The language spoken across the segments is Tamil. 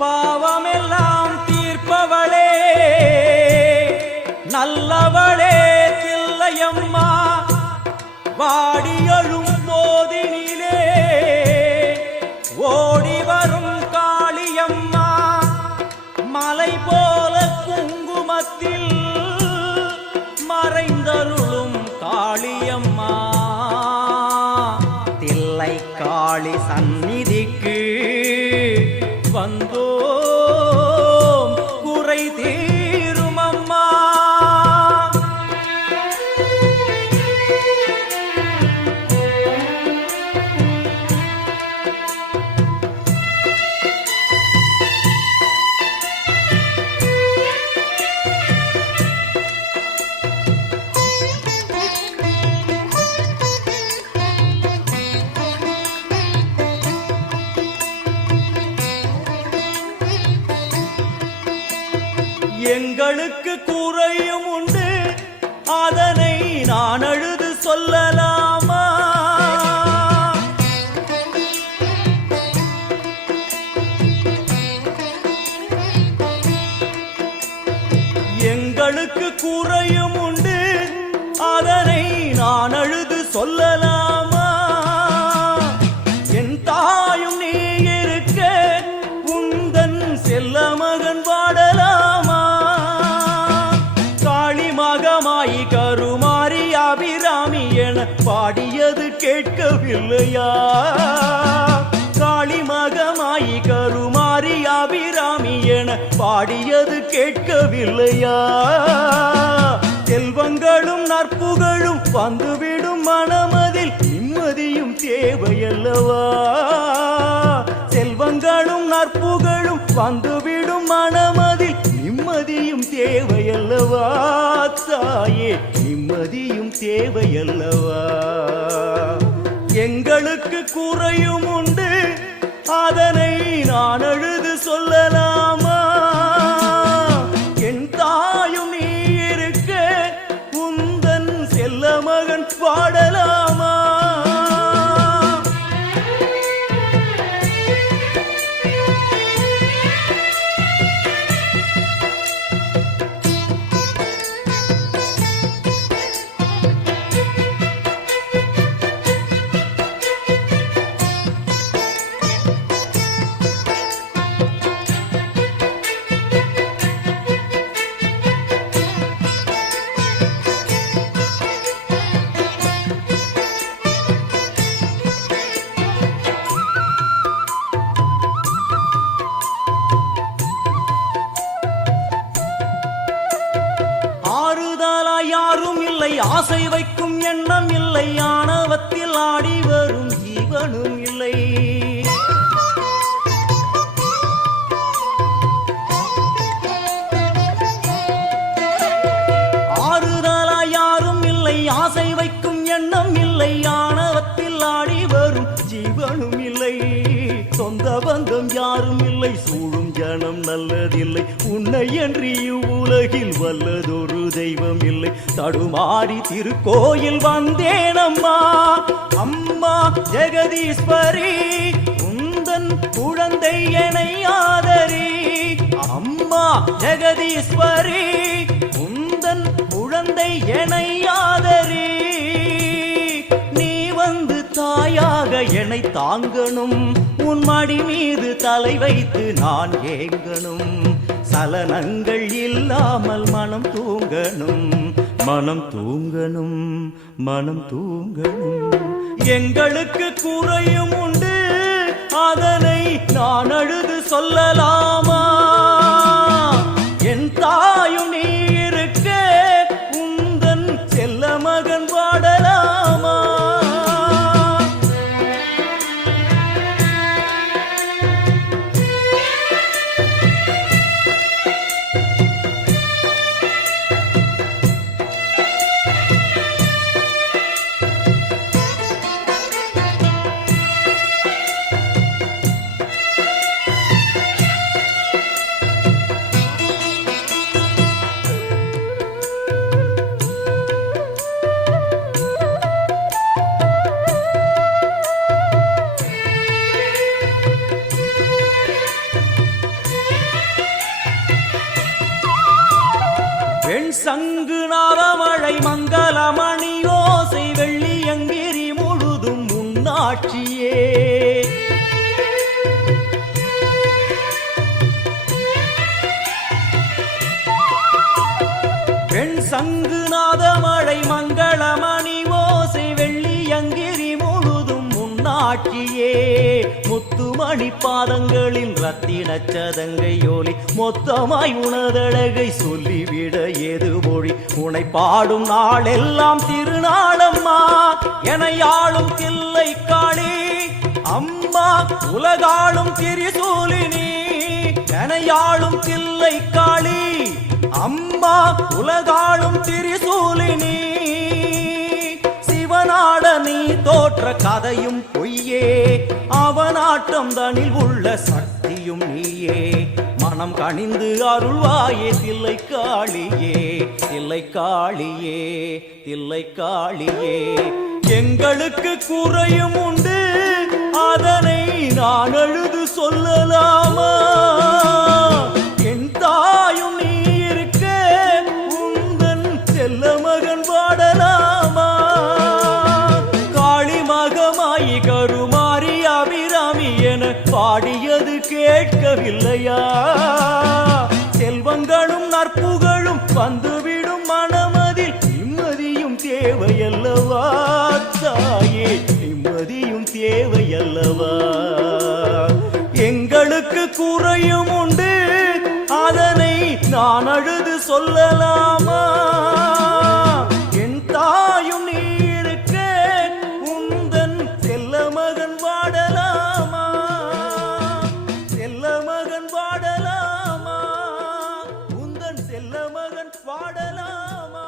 பாவமெல்லாம் தீர்ப்பவளே நல்லவளே தில்லையம்மா வாடியழும் போதினிலே ஓடி வரும் காளியம்மா மலை போல குங்குமத்தில் மறைந்தருளும் காளியம்மா தில்லை காளி சந்நிதிக்கு வந்தோம் குறை தீரும் அம்மா. எங்களுக்கு குறையும் உண்டு அதனை நான் அழுது சொல்லலாமா? எங்களுக்கு குறையும் உண்டு அதனை நான் அழுது சொல்லலாமா? என் தாயும் நீ இருக்க உந்தன் செல்ல மகன் வாடலாமா? மகமாயி கருமாரி அபிராமி என பாடியது கேட்கவில்லையா? காளி மகமாயி கருமாரி அபிராமி என பாடியது கேட்கவில்லையா? செல்வங்களும் நற்புகழும் வந்துவிடும் மனமதில் நிம்மதியும் தேவையல்லவா? செல்வங்களும் நற்புகழும் வந்துவிடும் மனமதில் நிம்மதியும் தேவையல்லவா? தாயே நிம்மதியும் தேவையல்லவா? எங்களுக்கு குறையும் உண்டு அதனை நான் அழுது சொல்லலாமா? என் தாயும் நீ இருக்க உந்தன் செல்ல மகன் பாடலாமா? யாரும் இல்லை ஆசை வைக்கும் எண்ணம் இல்லை ஆணவத்தில் ஆடி வரும் ஜீவனும் இல்லை. ஆறுதலா யாரும் இல்லை ஆசை வைக்கும் எண்ணம் இல்லை ஆணவத்தில் ஆடி வரும் ஜீவனும் இல்லை. சொந்த பந்தம் யாரும் இல்லை சூழும் ஜனம் நல்லதில்லை உன்னை என்று இவ்வுலகில் வல்லதொரு தெய்வம் இல்லை. தடுமாறி திருக்கோயில் வந்தேன் அம்மா அம்மா ஜெகதீஸ்வரி உந்தன் குழந்தை என்னை ஆதரி. அம்மா ஜெகதீஸ்வரி உந்தன் குழந்தை என்னை ஆதரி. நீ வந்து தாயாக என்னை தாங்கணும் உன் மடி மீது தலை வைத்து நான் ஏங்கணும். சலனங்கள் இல்லாமல் மனம் தூங்கணும் மனம் தூங்கணும் மனம் தூங்கணும். எங்களுக்கு குறையும் உண்டு அதனை நான் அழுது சொல்லலாமா? என் தாயும் நீ இருக்க உந்தன் செல்ல மகன் வாடலாமா? சங்கு நாதமழை மங்களமணி ஓசை வெள்ளியங்கிரி முழுதும் உன்னாட்சியே. பெண் சங்கு நாதமழை மங்களமணி ஓசை வெள்ளியங்கிரி முழுதும் உன்னாட்சியே. முத்துமணி பாதங்களின் ரத்தின சதங்கையோலி மொத்தமாய் உனதழகை சொல்லிவிட ஏது மொழி. உனை பாடும் நாளெல்லாம் திருநாளம்மா எனையாளும் தில்லை காளி அம்மா உலகாளும் திரிசூலினி. எனையாளும் தில்லை காளி அம்மா உலகாளும் திரிசூலினி. சிவனாட நீ தோற்ற கதையும் பொய்யே, அவனாட்டம் தனில் உள்ள சக்தியும் நீயே. மனம் கனிந்து அருள்வாயே தில்லை காளியே, தில்லை காளியே, தில்லை காளியே. எங்களுக்கு குறையும் உண்டு, அதனை நான் அழுது சொல்லலாமா? என் தாயும் நீ இருக்க உந்தன் செல்ல மகன் பாடலாமா? காளி மகமாயி கருமாரி அபிராமி என பாடியது கேட்கவில்லையா? செல்வங்களும் நற்புகழும் வந்துவிடும் மனமதில் நிம்மதியும் தேவையல்லவா தாயே, நிம்மதியும் தேவையல்லவா? எங்களுக்கு குறையும் உண்டு, அதனை நான் அழுது சொல்லலாமா? என் தாயும் நீ இருக்க உந்தன் செல்ல மகன் வாடலாமா? செல்ல மகன் வாடலாமா? உந்தன் செல்ல மகன் வாடலாமா?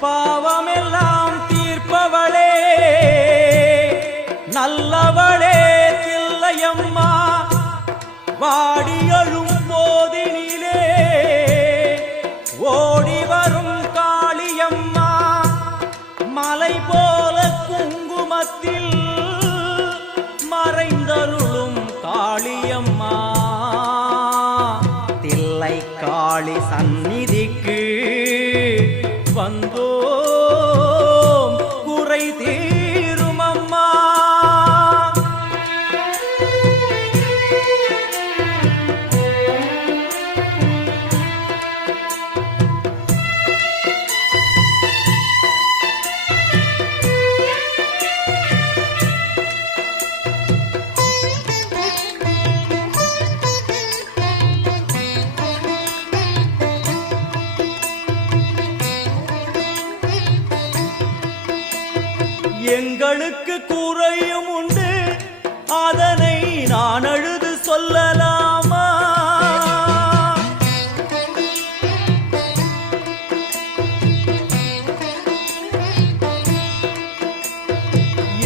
பாவமெல்லாம் தீர்ப்பவளே நல்லவளே தில்லையம்மா. வாடியழும் போதினிலே ஓடி வரும் காளியம்மா. மலை போல குங்குமத்தில் மறைந்தருளும் காளியம்மா. தில்லை காளி சந்நிதிக்கு வந்தோம் குறை தீரும் அம்மா. எங்களுக்கு குறையும் உண்டு, அதனை நான் அழுது சொல்லலாமா?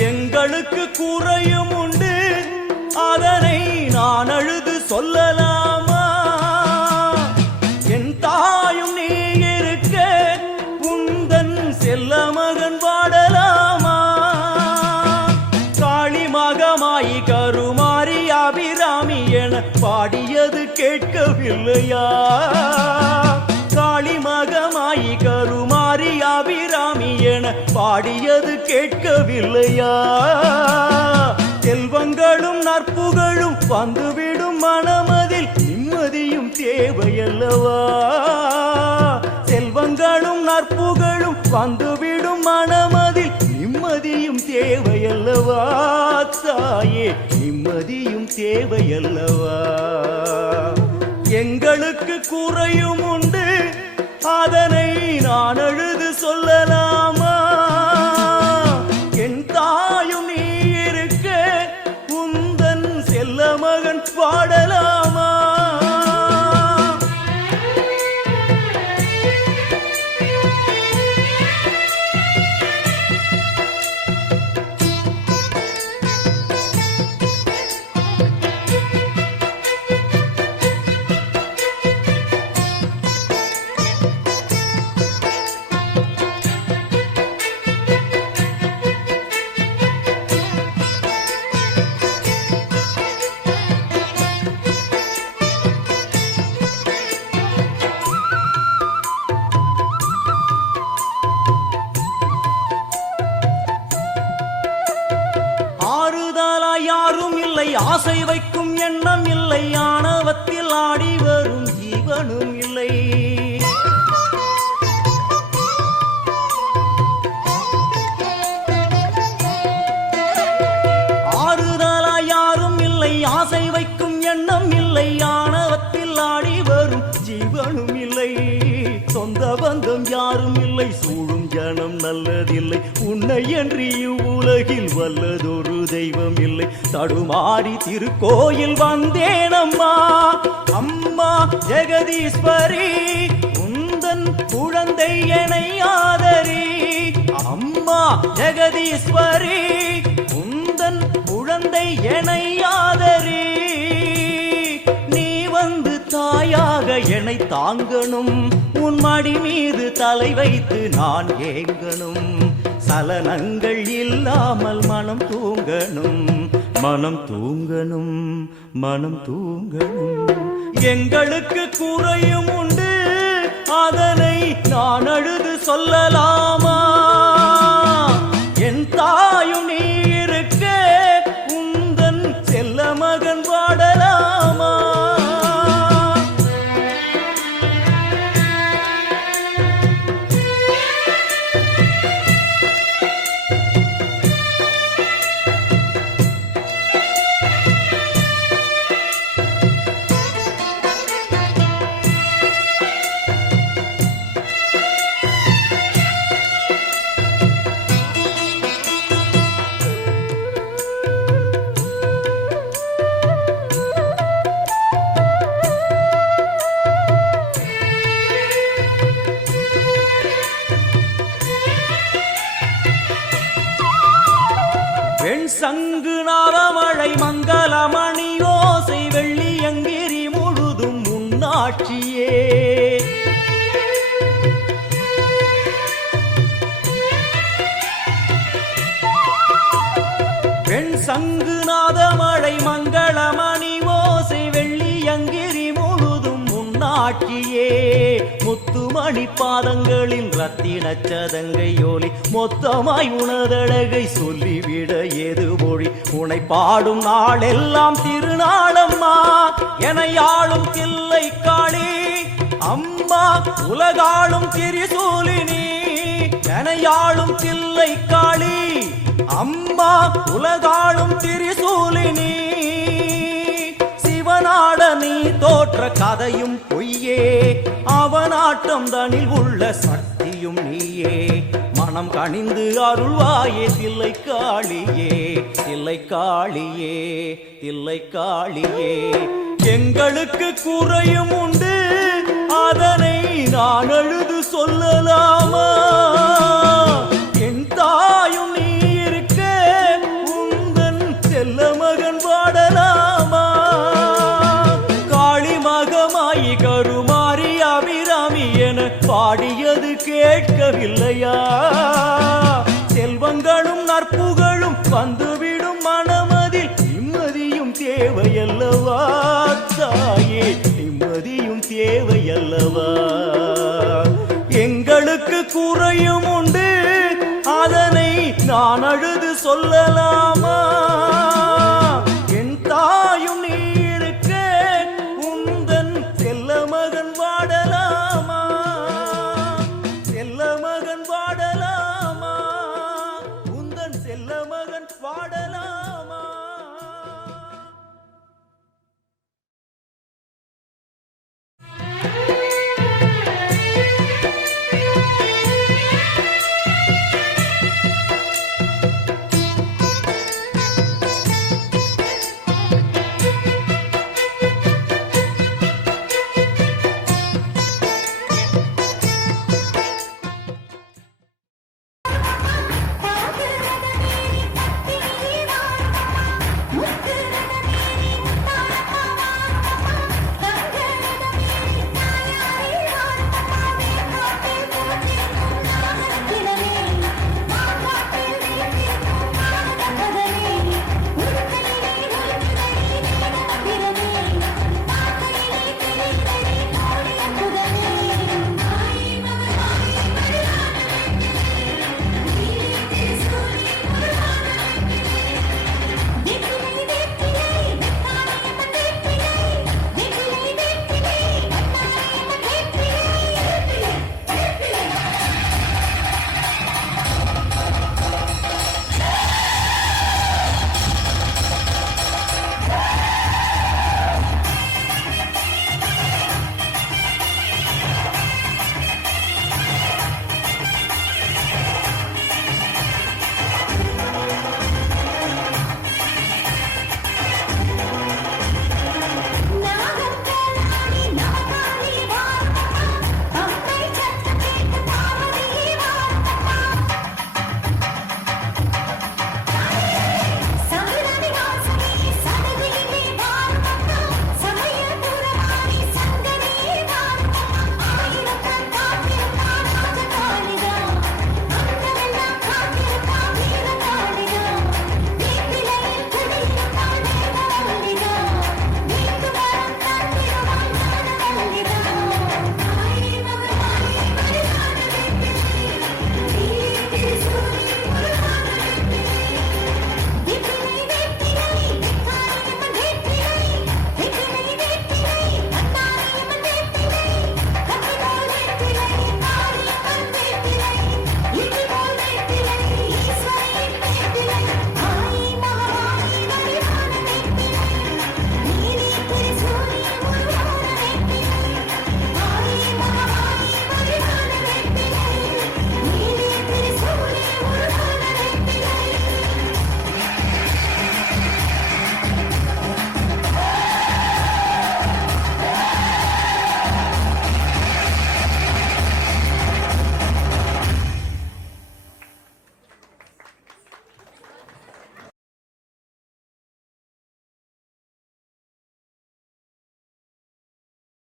எங்களுக்கு குறையும் உண்டு, அதனை நான் அழுது சொல்லலாமா? என் தாயும் நீ இருக்க உந்தன் செல்ல மகன் வாடலாமா? காளி மகமாயி கருமாரி அபிராமி என பாடியது கேட்கவில்லையா? காளி மகமாயி கருமாரி அபிராமி என பாடியது கேட்கவில்லையா? செல்வங்களும் நற்புகழும் வந்துவிடும் மனமதில் நிம்மதியும் தேவையல்லவா? செல்வங்களும் நற்புகழும் வந்துவிடும் மனமதில் நிம்மதியும் தேவையல்லவா தாயே, நிம்மதியும் தேவையல்லவா? எங்களுக்கு குறையும் உண்டு, அதனை நான் அழுது சொல்லலாமா? என் தாயும் நீ இருக்க உந்தன் செல்ல மகன் பாடலாமா? ஆறுதலாய் யாரும் இல்லை, ஆசை வைக்கும் எண்ணம் இல்லை, ஆணவத்தில் ஆடி வரும் ஜீவனும் இல்லை. ஆறுதலாய் யாரும் இல்லை, ஆசை வைக்கும் எண்ணம் இல்லை, ஆணவத்தில் ஆடி வரும் ஜீவனும் இல்லை. சொந்த பந்தம் யாரும் இல்லை, சூழும் ஜனம் நல்லதில்லை, உன்னை என்று இவ்வுலகில் வல்லதொரு தெய்வம் இல்லை. தடுமாறி திருக்கோயில் வந்தேன் அம்மா, அம்மா ஜெகதீஸ்வரி, உந்தன் குழந்தை என்னை ஆதரி. அம்மா ஜெகதீஸ்வரி, உந்தன் குழந்தை என்னை ஆதரி. நீ வந்து தாயாக என்னை தாங்கணும், உன் மடி மீது தலை வைத்து நான் ஏங்கணும். சலனங்கள் இல்லாமல் மனம் தூங்கணும், மனம் தூங்கணும், மனம் தூங்கணும். எங்களுக்கு குறையும் உண்டு, அதனை நான் அழுது சொல்லலாமா? என் தாயும் நீ இருக்க, உந்தன் செல்ல மகன் பாடலாமா? வெண் சங்கு நாதமழை மங்களமணி ஓசை வெள்ளியங்கிரி முழுதும் உன்னாட்சியே. வெண் சங்கு நாதமழை மங்களமணி ஓசை வெள்ளியங்கிரி முழுதும் உன்னாட்சியே. முத்துமணி பாதங்களில் ரத்தின சதங்கையோலி, மொத்தமாய் உனதழகை சொல்லிவிட ஏது மொழி? உனை பாடும் நாளெல்லாம் திருநாளம்மா, என ஆளும் தில்லை காளி. அம்மா உலகாளும் திரிசூலினி, என ஆளும் தில்லை காளி. அம்மா உலகாளும் திரிசூலினி. சிவனாட நீ தோற்ற கதையும் பொய்யே, அவனாட்டம் தனில் உள்ள சக்தியும் நீயே. மனம் கனிந்து அருள்வாயே தில்லை காளியே, தில்லை காளியே, தில்லை காளியே. எங்களுக்கு குறையும் உண்டு, அதனை நான் அழுது சொல்லலாமா? என் தாயும் நீ இருக்க, உந்தன் செல்ல மகன் பாடலாமா? காளி மகமாயி கருமாரி அபிராமி என பாடியது கேட்கவில்லையா? செல்வங்களும் நற்புகழும் வந்துவிடும் மனமதில் நிம்மதியும் தேவையல்லவா தாயே, நிம்மதியும் தேவையல்லவா? எங்களுக்கு குறையும் உண்டு, அதனை நான் அழுது சொல்லலாமா?